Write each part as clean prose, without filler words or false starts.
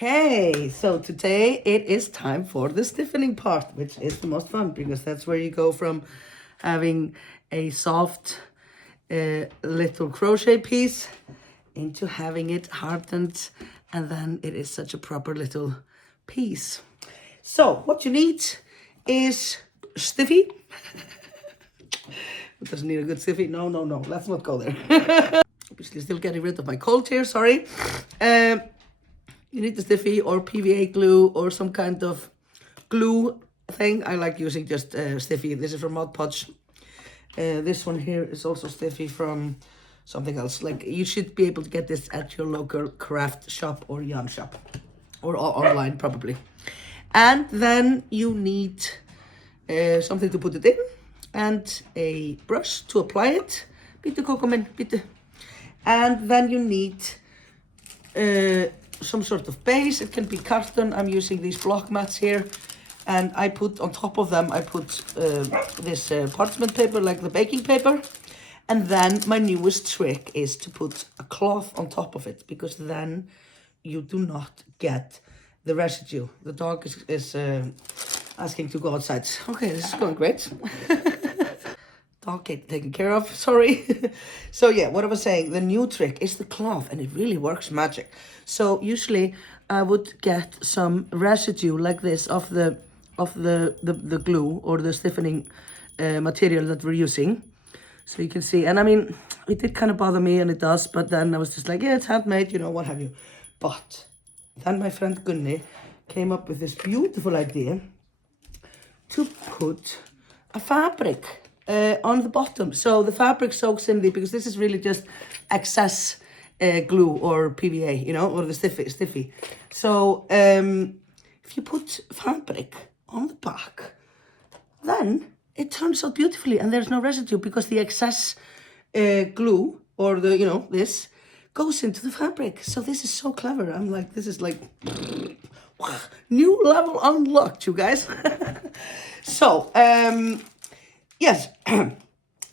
Okay, so today it is time for the stiffening part, which is the most fun because that's where you go from having a soft little crochet piece into having it hardened, and then it is such a proper little piece. So what you need is stiffy. It doesn't need a good stiffy. No, let's not go there. Obviously still getting rid of my cold here, sorry. You need the stiffy or PVA glue or some kind of glue thing. I like using just stiffy. This is from Mod Podge. This one here is also stiffy from something else. Like, you should be able to get this at your local craft shop or yarn shop or online probably. And then you need something to put it in and a brush to apply it. Bitte kokomen, bitte. And then you need some sort of base. It can be carton. I'm using these block mats here, and I put on top of them, I put this parchment paper, like the baking paper. And then my newest trick is to put a cloth on top of it, because then you do not get the residue. The dog is asking to go outside. Okay, this is going great. Dog taken care of, sorry. So yeah, what I was saying, the new trick is the cloth, and it really works magic. So usually I would get some residue like this of the glue or the stiffening material that we're using. So you can see, and I mean, it did kind of bother me, and it does, but then I was just like, yeah, it's handmade, you know, what have you. But then my friend Gunni came up with this beautiful idea to put a fabric on the bottom. So the fabric soaks in because this is really just excess glue or PVA, you know, or the stiffy. So if you put fabric on the back, then it turns out beautifully, and there's no residue because the excess glue or the, you know, this goes into the fabric. So this is so clever. I'm like, this is like new level unlocked, you guys. So yes.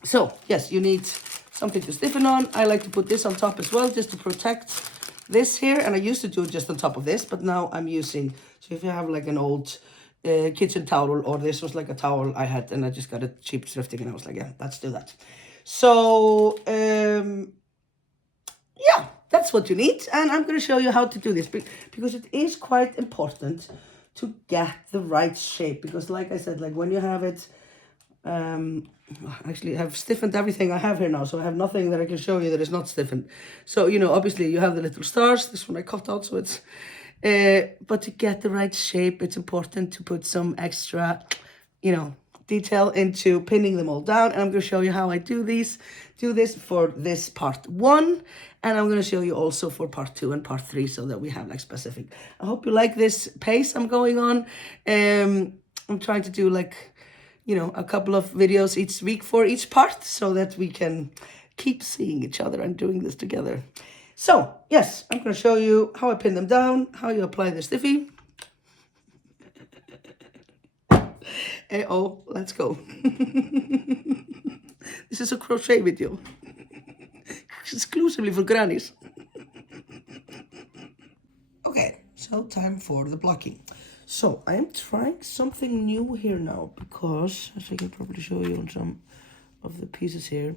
So yes, you need something to stiffen on. I like to put this on top as well, just to protect this here. And I used to do it just on top of this, but now I'm using, so if you have like an old kitchen towel, or this was like a towel I had and I just got it cheap thrifting, and I was like, yeah, let's do that. So yeah, that's what you need. And I'm going to show you how to do this, because it is quite important to get the right shape. Because like I said, like when you have it, actually I've stiffened everything I have here now, so I have nothing that I can show you that is not stiffened. So, you know, obviously you have the little stars. This one I cut out, so it's but to get the right shape, it's important to put some extra, you know, detail into pinning them all down. And I'm going to show you how I do this for this part 1, and I'm going to show you also for part 2 and part 3, so that we have like specific. I hope you like this pace I'm going on. I'm trying to do like, you know, a couple of videos each week for each part, so that we can keep seeing each other and doing this together. So yes, I'm going to show you how I pin them down, how you apply the stiffy. Oh, let's go. This is a crochet video. Exclusively for grannies. Okay, so time for the blocking. So I am trying something new here now, because, as I can probably show you on some of the pieces here,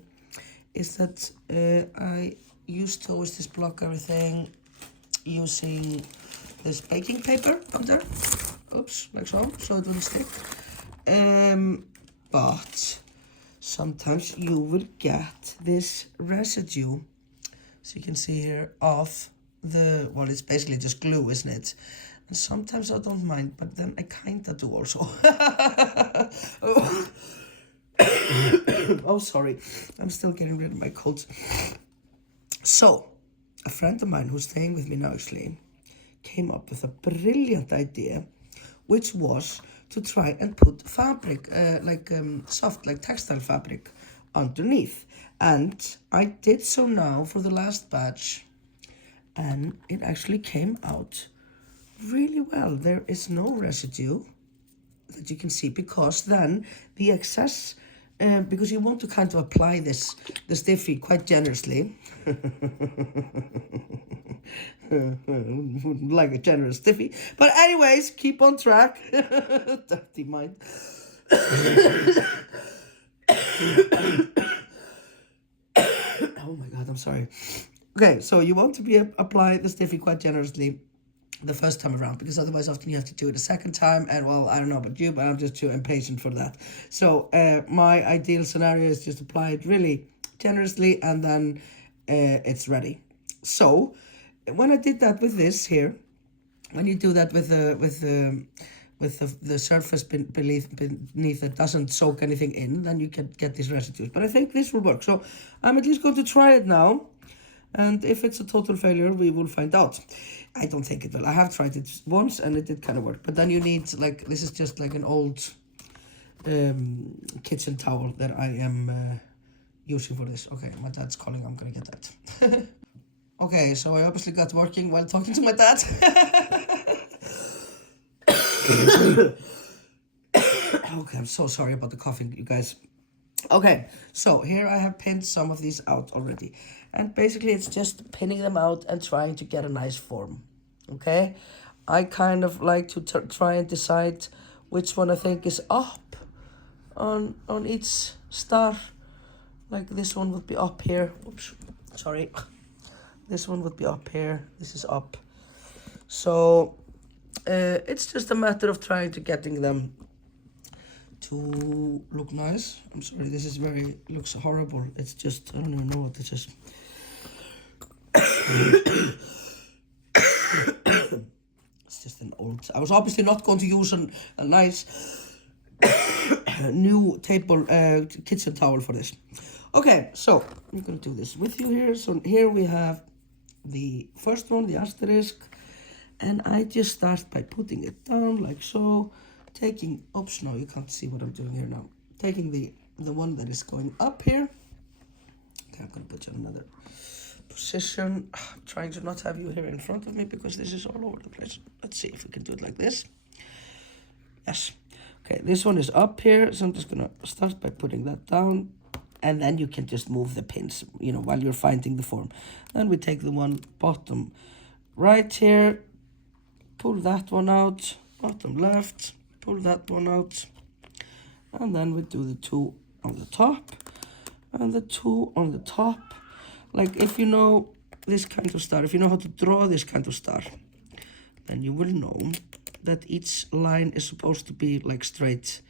is that I used to always just block everything using this baking paper under. Oops, like so it wouldn't stick. But sometimes you will get this residue, so you can see here, of the, well, it's basically just glue, isn't it? And sometimes I don't mind, but then I kinda do also. Oh, sorry, I'm still getting rid of my cold. So a friend of mine who's staying with me now actually came up with a brilliant idea, which was to try and put fabric, soft, like textile fabric, underneath. And I did so now for the last batch, and it actually came out really well. There is no residue that you can see, because then the excess because you want to kind of apply this, the stiffy, quite generously. Like a generous stiffy. But anyways, keep on track. Dirty mind. Oh my god, I'm sorry. Okay, so you want to apply the stiffy quite generously the first time around, because otherwise often you have to do it a second time, and well, I don't know about you, but I'm just too impatient for that. So my ideal scenario is just apply it really generously, and then it's ready. So when I did that with this here, when you do that with the surface beneath that doesn't soak anything in, then you can get these residues. But I think this will work, so I'm at least going to try it now. And if it's a total failure, we will find out. I don't think it will. I have tried it once and it did kind of work. But then you need, like, this is just like an old kitchen towel that I am using for this. Okay, my dad's calling. I'm going to get that. Okay, so I obviously got working while talking to my dad. Okay, I'm so sorry about the coughing, you guys. Okay, so here I have pinned some of these out already. And basically it's just pinning them out and trying to get a nice form. Okay, I kind of like to try and decide which one I think is up on each star. Like this one would be up here. Oops, sorry. This one would be up here. This is up. So it's just a matter of trying to getting them to look nice. I'm sorry, this is looks horrible. It's just, I don't even know what this is. It's just an old, I was obviously not going to use a nice new table, kitchen towel for this. Okay, so I'm going to do this with you here. So here we have the first one, the asterisk, and I just start by putting it down like so, taking, oops, no, you can't see what I'm doing here now. Taking the one that is going up here. Okay, I'm going to put you in another position. I'm trying to not have you here in front of me because this is all over the place. Let's see if we can do it like this. Yes. Okay, this one is up here, so I'm just going to start by putting that down. And then you can just move the pins, you know, while you're finding the form. Then we take the one bottom right here, pull that one out, bottom left, pull that one out, and then we do the two on the top and the two on the top. Like if you know this kind of star, if you know how to draw this kind of star, then you will know that each line is supposed to be like straight.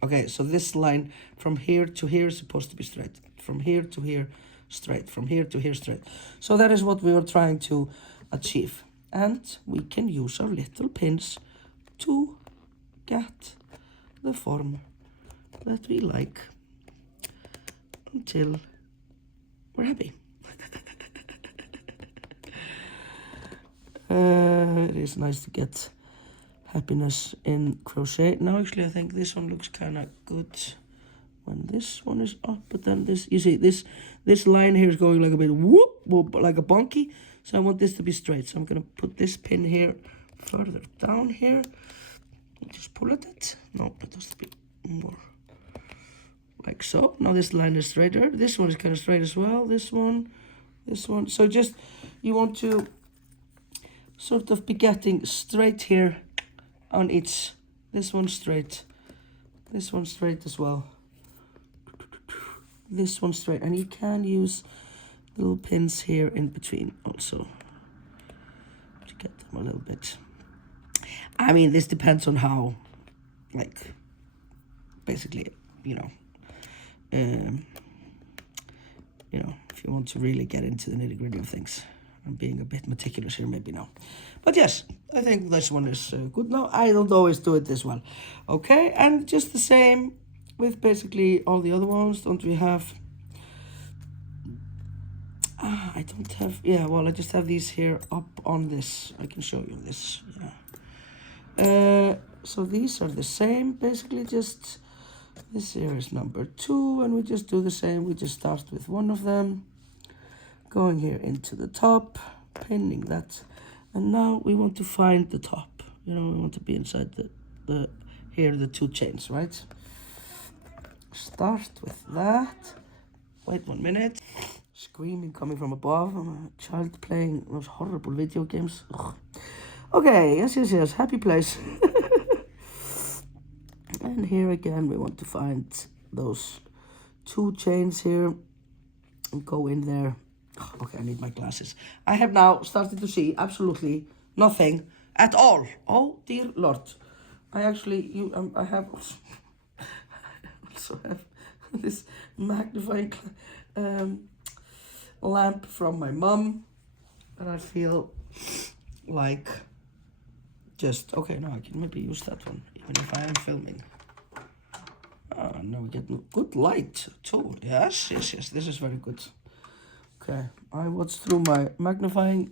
Okay, so this line from here to here is supposed to be straight. From here to here, straight. From here to here, straight. So that is what we were trying to achieve. And we can use our little pins to get the form that we like until we're happy. It is nice to get happiness in crochet. Now actually I think this one looks kind of good when this one is up, but then this, you see this line here is going like a bit whoop, whoop, like a bonky. So I want this to be straight, so I'm gonna put this pin here further down here. Just pull at it. No, it has to be more like so. Now this line is straighter. This one is kind of straight as well. This one. So just, you want to sort of be getting straight here on each. This one straight as well, this one straight, and you can use little pins here in between also to get them a little bit. I mean, this depends on how, like, basically, you know, if you want to really get into the nitty-gritty of things. I'm being a bit meticulous here, maybe now. But yes, I think this one is good now. I don't always do it this well. Okay, and just the same with basically all the other ones. Don't we have... I don't have... Yeah, well, I just have these here up on this. I can show you this. Yeah. So these are the same, basically just... This here is number 2, and we just do the same. We just start with one of them, going here into the top, pinning that, and now we want to find the top. You know, we want to be inside the 2 chains, right? start with that. Wait 1 minute. Screaming coming from above. I'm a child playing those horrible video games. Ugh. Okay, yes. Happy place. And here again, we want to find those 2 chains here and go in there. Okay, I need my glasses. I have now started to see absolutely nothing at all. Oh dear Lord. I actually, I have also have this magnifying lamp from my mom, and I feel like just, okay, now I can maybe use that one, even if I am filming. Now we get good light too. Yes, this is very good. Okay, I watched through my magnifying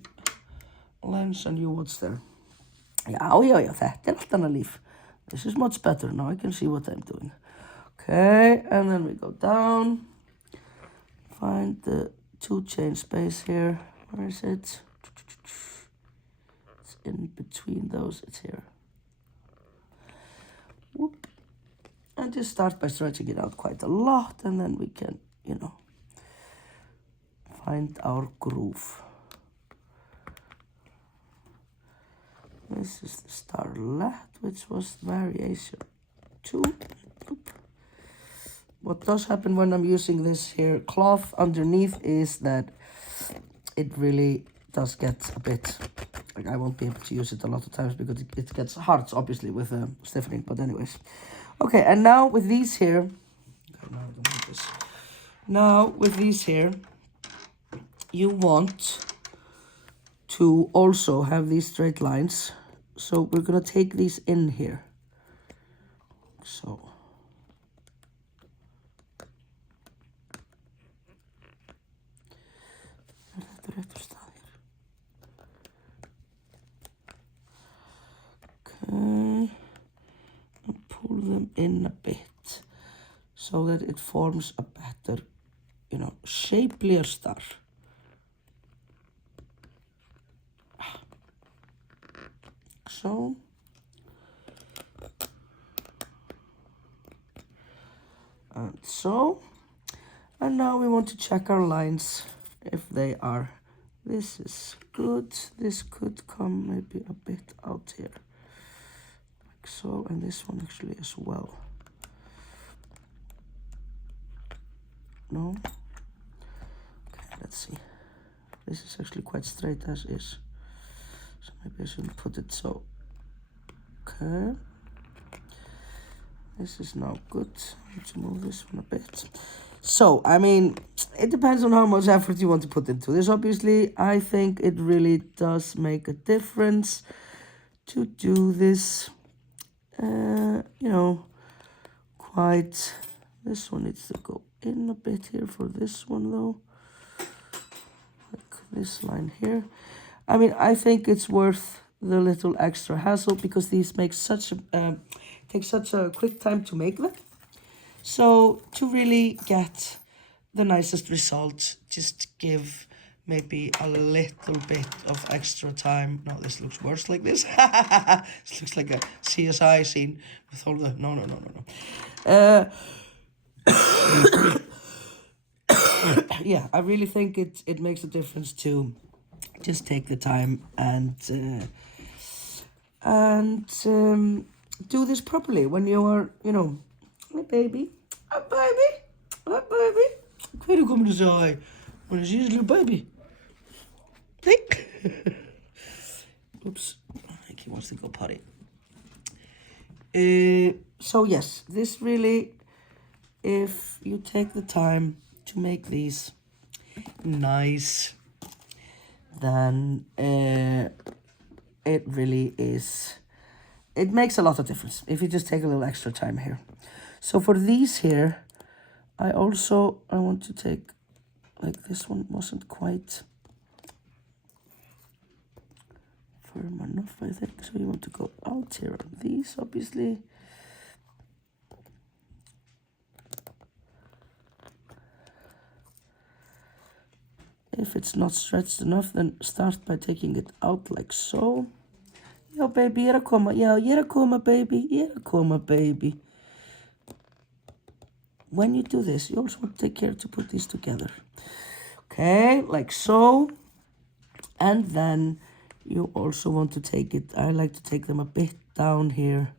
lens and you watched there. Já, þetta allt annað líf. This is much better, now I can see what I'm doing. Okay, and then we go down. Find the 2 chain space here. Where is it? It's in between those, it's here. Whoop. And just start by stretching it out quite a lot, and then we can, find our groove. This is the starlight, which was variation 2. Oop. What does happen when I'm using this here cloth underneath is that it really does get a bit, like I won't be able to use it a lot of times because it gets hard, obviously, with stiffening, but anyways. Okay, and now with these here, okay, now I don't need this. Now with these here, you want to also have these straight lines. So we're gonna take these in here. So. Okay. And pull them in a bit so that it forms a better, shapelier star. So. And so. And now we want to check our lines if they are, this is good, this could come maybe a bit out here. Like so, and this one actually as well. No? Okay, let's see. This is actually quite straight as is. So maybe I shouldn't put it so. Okay. This is now good. I need to move this one a bit. So, I mean, it depends on how much effort you want to put into this. Obviously, I think it really does make a difference to do this, quite. This one needs to go in a bit here for this one, though. Like this line here. I mean, I think it's worth the little extra hassle because these make such a, take such a quick time to make them. So to really get the nicest result, just give maybe a little bit of extra time. No, this looks worse like this. This looks like a CSI scene with all the, no. Yeah, I really think it makes a difference to just take the time and do this properly when you are, hey baby, hi baby, hi baby. Where you coming to say? When is his little baby? Think. Oops, I think he wants to go potty. So yes, this really, if you take the time to make these nice, then it really is, it makes a lot of difference if you just take a little extra time here. So for these here, I want to take, like this one wasn't quite firm enough, I think. So you want to go out here on these, obviously. If it's not stretched enough, then start by taking it out like so. Já, baby, ég er að koma. Já, ég er að koma, baby. Ég er að koma, baby. when you do this, you also want to take care to put these together. Okay, like so. And then you also want to take it, I like to take them a bit down here.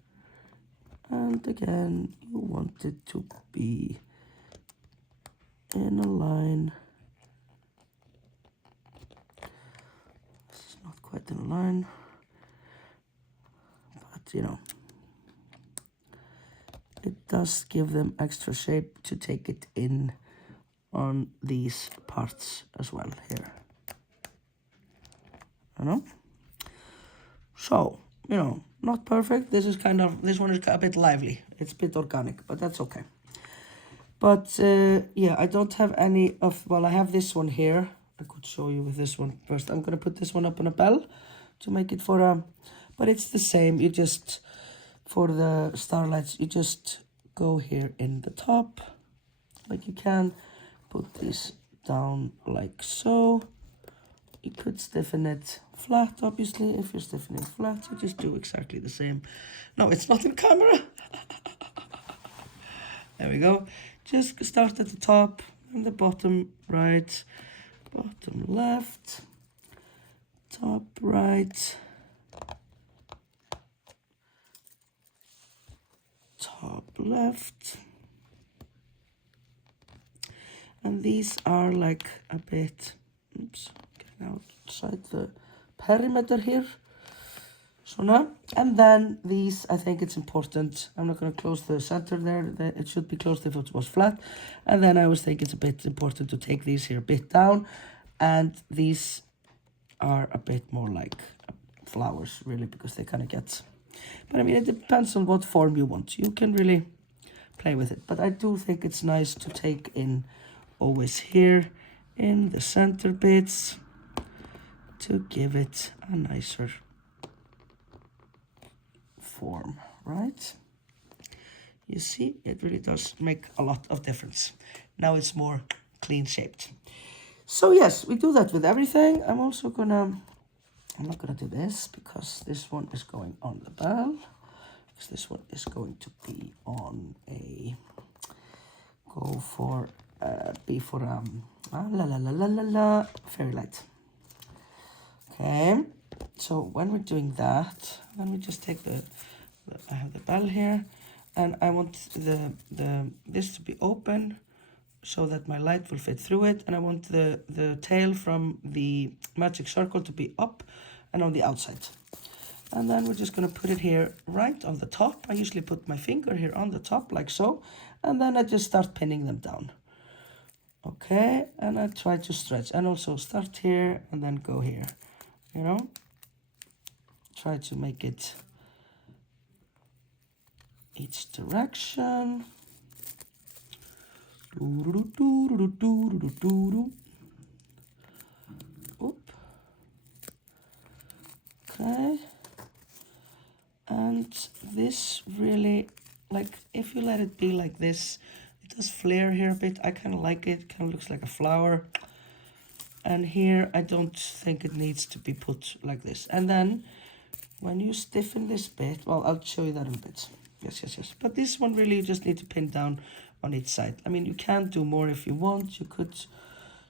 And again, you want it to be in a line. This is not quite in a line, but you know, it does give them extra shape to take it in on these parts as well here. You know? So, you know, not perfect. This one is a bit lively. It's a bit organic, but that's okay. But yeah, I don't have any of, well, I have this one here. I could show you with this one first. I'm gonna put this one up on a bell to make it for a, but it's the same. You just, for the starlights, you just go here in the top, like you can. Put these down like so. You could stiffen it flat, obviously. If you're stiffening flat, you just do exactly the same. No, it's not in camera. There we go. Just start at the top and the bottom right, bottom left, top right, top left. And these are like a bit, oops, getting outside the perimeter here. So now, and then these, I think it's important. I'm not going to close the center there. It should be closed if it was flat. And then I always think it's a bit important to take these here a bit down. And these are a bit more like flowers, really, because they kind of get, but I mean, it depends on what form you want. You can really play with it. But I do think it's nice to take in always here in the center bits to give it a nicer form, right? You see, it really does make a lot of difference. Now it's more clean shaped. So yes, we do that with everything. I'm also gonna, I'm not gonna do this because this one is going on the bell. Because this one is going to be on a, go for, be for fairy light. Okay, so when we're doing that, then we just take I have the bell here, and I want this to be open so that my light will fit through it, and I want the tail from the magic circle to be up and on the outside. And then we're just going to put it here right on the top. I usually put my finger here on the top like so, and then I just start pinning them down. Okay, and I try to stretch, and also start here and then go here, you know, try to make it each direction. Oop. Okay, and this really, like, if you let it be like this, it does flare here a bit. I kind of like it, kind of looks like a flower. And here, I don't think it needs to be put like this. And then, when you stiffen this bit, well, I'll show you that in a bit. Yes. But this one really you just need to pin down on each side. I mean, you can do more if you want. You could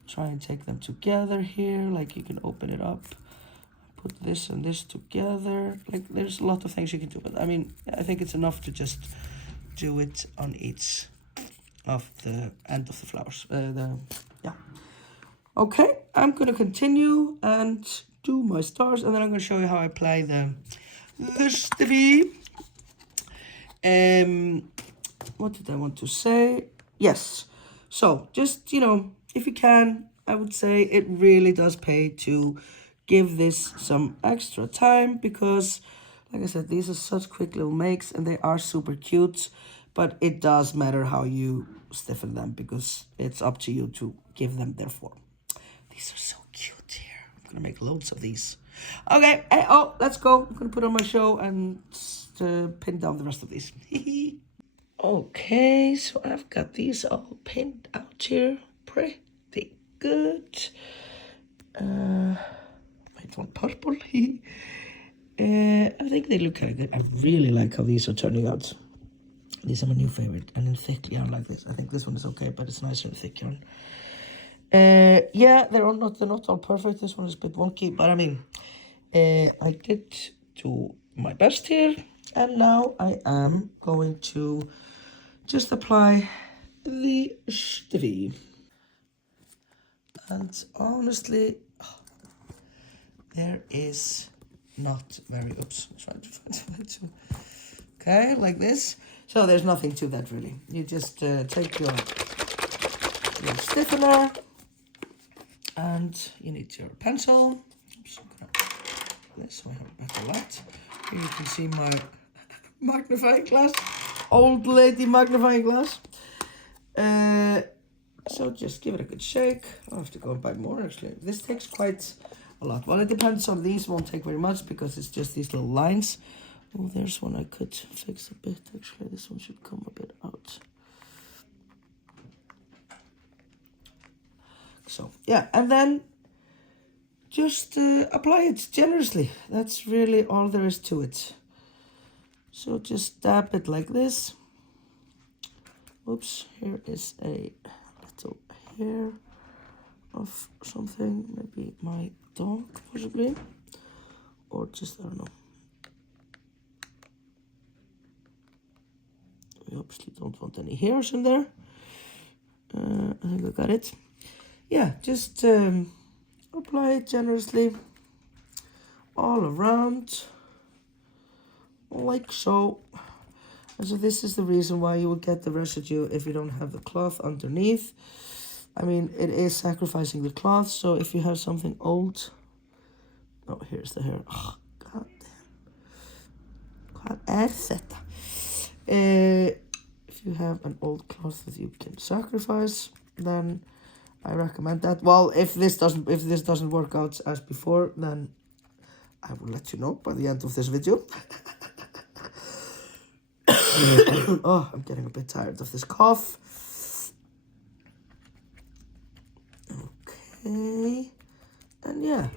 try and take them together here. Like, you can open it up, put this and this together. Like, there's a lot of things you can do. But, I mean, I think it's enough to just do it on each of the end of the flowers. Yeah. Okay, I'm going to continue and do my stars, and then I'm going to show you how I apply the stiffy. What did I want to say? Yes. So just, you know, if you can, I would say it really does pay to give this some extra time, because like I said, these are such quick little makes and they are super cute, but it does matter how you stiffen them because it's up to you to give them their form. These are so cute here. I'm gonna make loads of these. Okay, let's go. I'm gonna put on my show and pin down the rest of these. Okay, so I've got these all pinned out here. Pretty good. Might want purple. I think they look kind of good. I really like how these are turning out. These are my new favorite, and in thick yarn like this. I think this one is okay, but it's nicer in thick yarn. Yeah, they're not all perfect. This one is a bit wonky, but I mean, I did do my best here, and now I am going to just apply the stiffy. And honestly, there is not very, oops, trying to find it. Okay, like this. So there's nothing to that really. You just take your stiffener, and you need your pencil. Oops, I'm gonna do this so I have a better light. Here you can see my magnifying glass, old lady magnifying glass. So just give it a good shake. I'll have to go and buy more actually. This takes quite a lot. Well, it depends on these, won't take very much because it's just these little lines. Oh, there's one I could fix a bit actually. This one should come a bit out. So yeah, and then just apply it generously. That's really all there is to it. So just dab it like this. Oops, here is a little hair of something, maybe my dog possibly, or just, I don't know. We obviously don't want any hairs in there. I think I got it. Yeah, just apply it generously all around, like so. And so this is the reason why you will get the residue if you don't have the cloth underneath. I mean, it is sacrificing the cloth, so if you have something old... Oh, here's the hair. Oh, god damn. Hvað þetta? If you have an old cloth that you can sacrifice, then I recommend that. Well, if this doesn't work out as before, then I will let you know by the end of this video. Oh, I'm getting a bit tired of this cough. Okay, and yeah,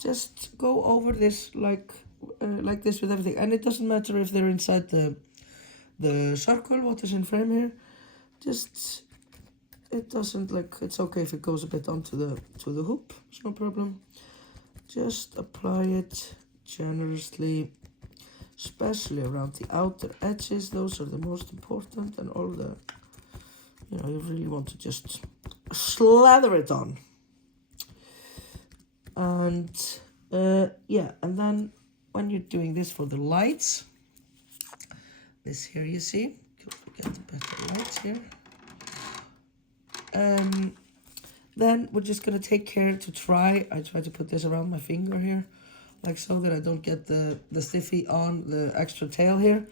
just go over this like this with everything, and it doesn't matter if they're inside the circle, what is in frame here. Just, it doesn't, like, it's okay if it goes a bit onto the hoop, it's no problem. Just apply it generously, especially around the outer edges. Those are the most important, and all the, you know, you really want to just slather it on. And yeah, and then when you're doing this for the lights, this here you see, get the better lights here. Then we're just gonna take care to try. I try to put this around my finger here, like so, that I don't get the stiffy on the extra tail here.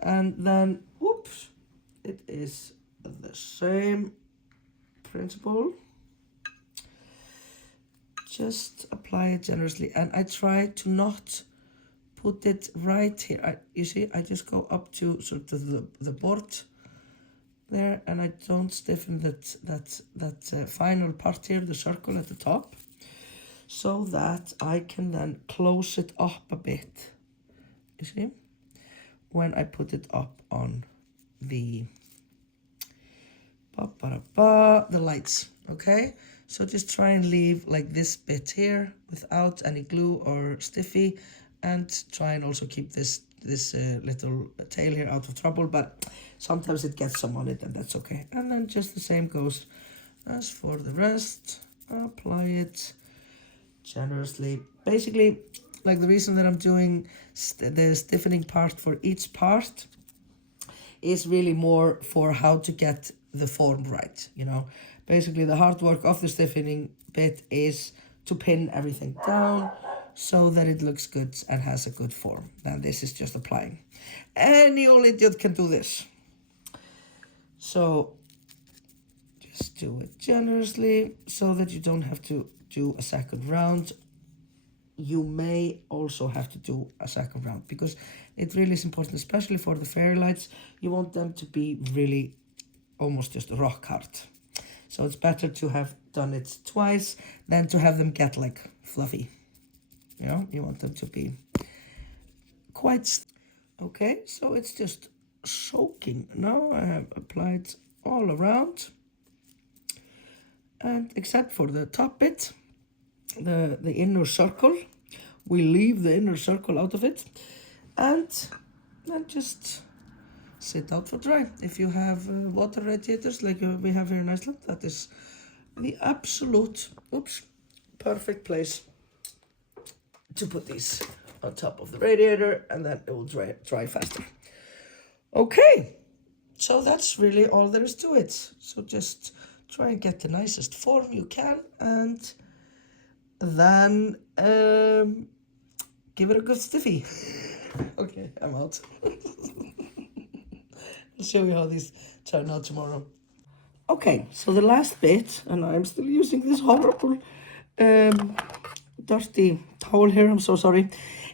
And then, whoops, it is the same principle. Just apply it generously, and I try to not put it right here. You see, I just go up to sort of the board there, and I don't stiffen that final part here, the circle at the top, so that I can then close it up a bit. You see, when I put it up on the the lights. Okay, so just try and leave like this bit here without any glue or stiffy, and try and also keep this little tail here out of trouble, but sometimes it gets some on it, and that's okay. And then just the same goes as for the rest. Apply it generously. Basically, like, the reason that I'm doing the stiffening part for each part is really more for how to get the form right, you know. Basically, the hard work of the stiffening bit is to pin everything down so that it looks good and has a good form. Then this is just applying. Any old idiot can do this. So just do it generously so that you don't have to do a second round. You may also have to do a second round because it really is important, especially for the fairy lights. You want them to be really almost just rock hard. So it's better to have done it twice than to have them get like fluffy. You know, you want them to be quite... Okay, so it's just soaking. Now I have applied all around, and except for the top bit, the inner circle, we leave the inner circle out of it, and then just sit out for dry. If you have water radiators like we have here in Iceland, that is the absolute, perfect place to put these on top of the radiator, and then it will dry faster. Okay, so that's really all there is to it. So just try and get the nicest form you can, and then give it a good stiffy. Okay, I'm out. I'll show you how these turn out tomorrow. Okay, so the last bit, and I'm still using this horrible dirty towel here, I'm so sorry.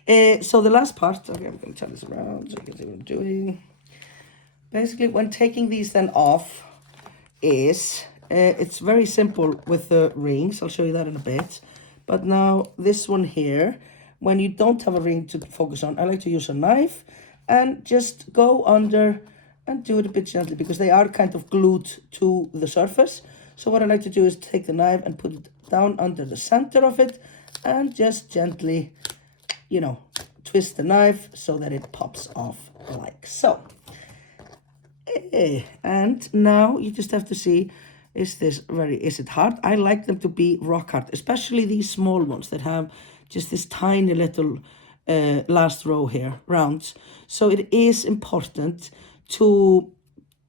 So the last part, okay, I'm going to turn this around so you can see what I'm doing. Basically, when taking these then off is, it's very simple with the rings. I'll show you that in a bit. But now this one here, when you don't have a ring to focus on, I like to use a knife and just go under and do it a bit gently because they are kind of glued to the surface. So what I like to do is take the knife and put it down under the center of it and just gently, you know, twist the knife so that it pops off like so. And now you just have to see, is it hard? I like them to be rock hard, especially these small ones that have just this tiny little last row here, rounds. So it is important to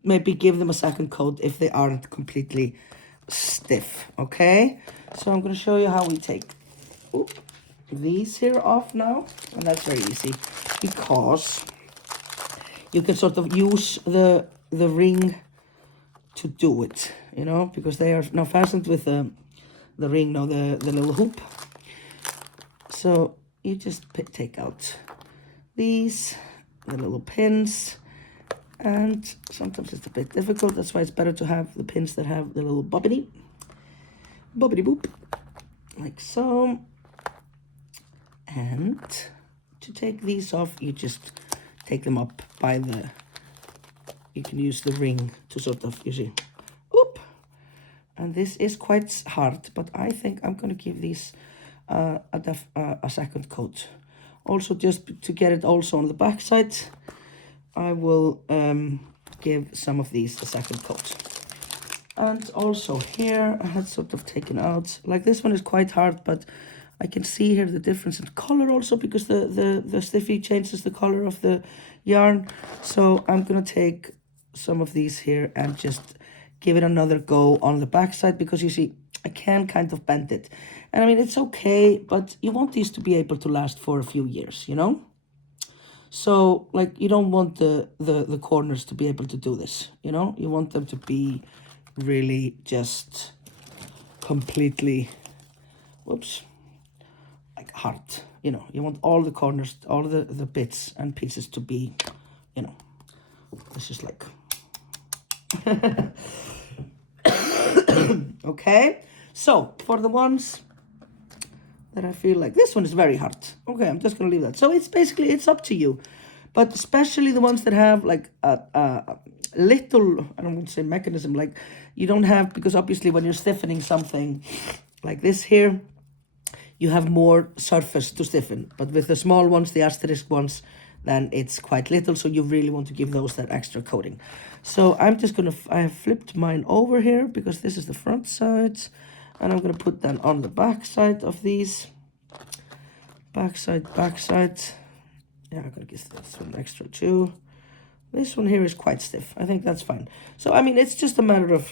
maybe give them a second coat if they aren't completely stiff, okay? So I'm going to show you how we take these here off now, and that's very easy because you can sort of use the ring to do it, you know, because they are now fastened with the ring, now the little hoop. So you just take out these, the little pins, and sometimes it's a bit difficult. That's why it's better to have the pins that have the little bobbity boop, like so. And to take these off, you just take them up by the, you can use the ring to sort of, you see, and this is quite hard, but I think I'm going to give these a second coat. Also, just to get it also on the back side, I will give some of these a second coat. And also here, I had sort of taken out, like this one is quite hard, but I can see here the difference in color also because the stiffy changes the color of the yarn. So I'm going to take some of these here and just give it another go on the back side because you see, I can kind of bend it. And I mean, it's okay, but you want these to be able to last for a few years, you know? So, like, you don't want the corners to be able to do this, you know? You want them to be really just completely, like hard, you know? You want all the corners, all the bits and pieces to be, you know, this is like, okay? So, for the ones that I feel like this one is very hard. Okay, I'm just gonna leave that. So it's basically, it's up to you. But especially the ones that have like a little, I don't want to say mechanism, like you don't have, because obviously when you're stiffening something like this here, you have more surface to stiffen. But with the small ones, the asterisk ones, then it's quite little. So you really want to give those that extra coating. So I'm just gonna, I have flipped mine over here because this is the front side. And I'm going to put that on the back side of these. Back side. Yeah, I'm going to give this one extra too. This one here is quite stiff. I think that's fine. So, I mean, it's just a matter of...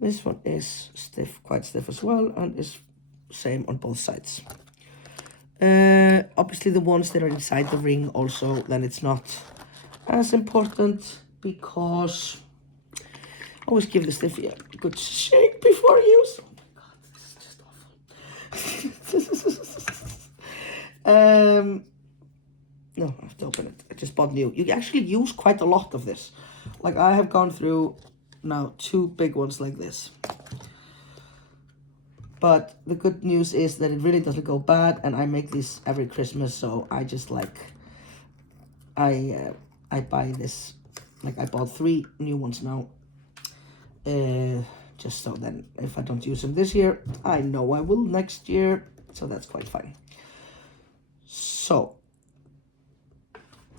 This one is stiff, quite stiff as well. And is same on both sides. Obviously, the ones that are inside the ring also, then it's not as important because... Always give the stiffy a good shake before use. Oh my god, this is just awful. No, I have to open it. I just bought new. You actually use quite a lot of this. Like I have gone through now 2 big ones like this. But the good news is that it really doesn't go bad, and I make these every Christmas, so I just like, I buy this, like I bought 3 new ones now. Just so then if I don't use them this year, I know I will next year. So that's quite fine. So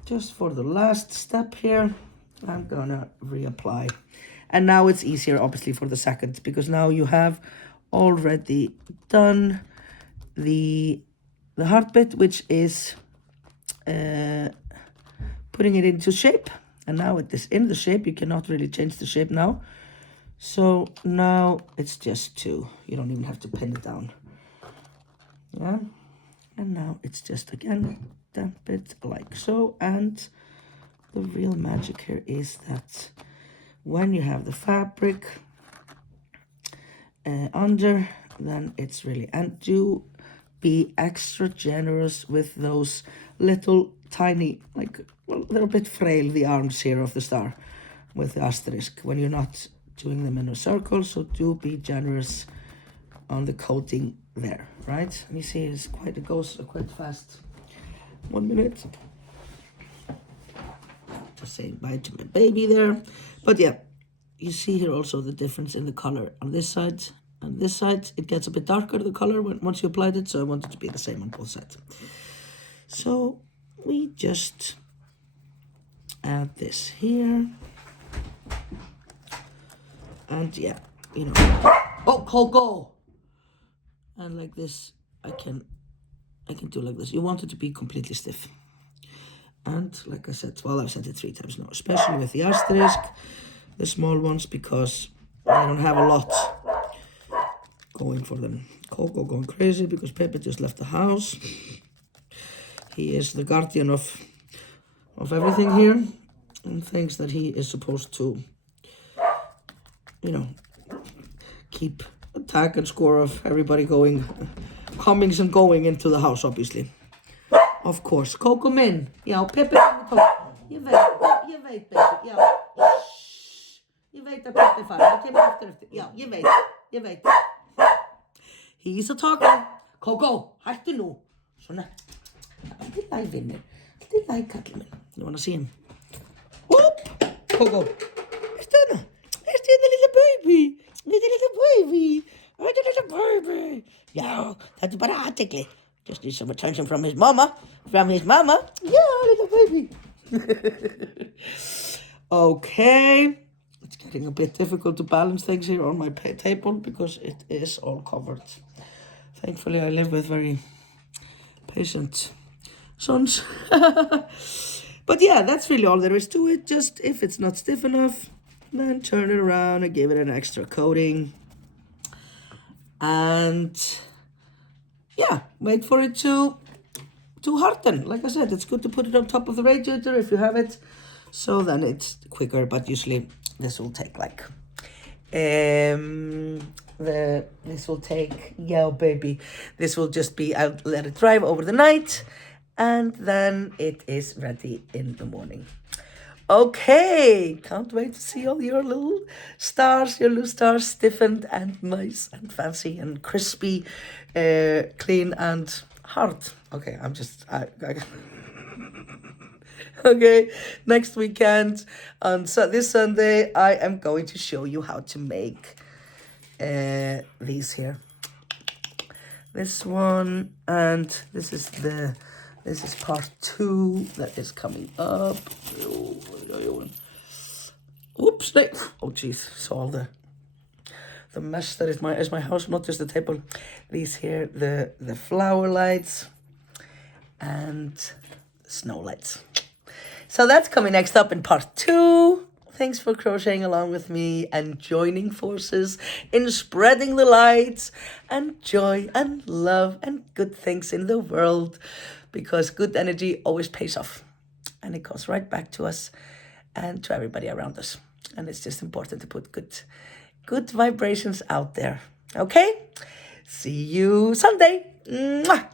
just for the last step here, I'm gonna reapply. And now it's easier obviously for the second, because now you have already done the hard bit, which is putting it into shape. And now it is in the shape. You cannot really change the shape now. So now it's just to, you don't even have to pin it down. Yeah. And now it's just again, damp it like so. And the real magic here is that when you have the fabric under, then it's really, and do be extra generous with those little tiny, like a little bit frail, the arms here of the star with the asterisk when you're not doing them in a circle. So do be generous on the coating there, right? Let me see, it goes quite fast. 1 minute. Just saying bye to my baby there. But yeah, you see here also the difference in the color on this side and this side. It gets a bit darker, the color, once you applied it. So I want it to be the same on both sides. So we just add this here. And yeah, you know, oh, Coco! And like this, I can do like this. You want it to be completely stiff. And like I said, well, I've said it 3 times now, especially with the asterisk, the small ones, because I don't have a lot going for them. Coco going crazy because Pepe just left the house. He is the guardian of everything here, and thinks that he is supposed to, you know, keep a tag and score of everybody comings and going into the house, obviously. Of course. Coco min. Já, Pippi kommer ta. Jag vet, baby. Ja. Shh. Jag vet att Pippi är fan. Jag kommer efter. Ja, jag vet. He's a talker. Coco, hættu nú. Svona. Allt í lagi, vinnur. Allt í lagi, kallinn minn. You wanna see him? Whoop! Coco. Ertu hérna? Ertu hérna, lilla baby? Lilla baby. Lilla baby. Já, þetta bara athygli. Just need some attention from his mama. Yeah, little baby. Okay. It's getting a bit difficult to balance things here on my table because it is all covered. Thankfully, I live with very patient sons. But yeah, that's really all there is to it. Just if it's not stiff enough, then turn it around and give it an extra coating. And yeah, wait for it to harden. Like I said, it's good to put it on top of the radiator if you have it, so then it's quicker. But usually this will take like this will just be, I'll let it dry over the night, and then it is ready in the morning. Okay, can't wait to see all your little stars, your LUZ stars, stiffened and nice and fancy and crispy, clean and hard. Okay, okay, next weekend, on this Sunday, I am going to show you how to make these here. This one, and this is part 2 that is coming up. Oops! Oh jeez, so all the mess that is my house, not just the table. These here, the flower lights and snow lights. So that's coming next up in part 2. Thanks for crocheting along with me and joining forces in spreading the light and joy and love and good things in the world, because good energy always pays off and it goes right back to us and to everybody around us. And it's just important to put good vibrations out there. Okay? See you Sunday. Mwah!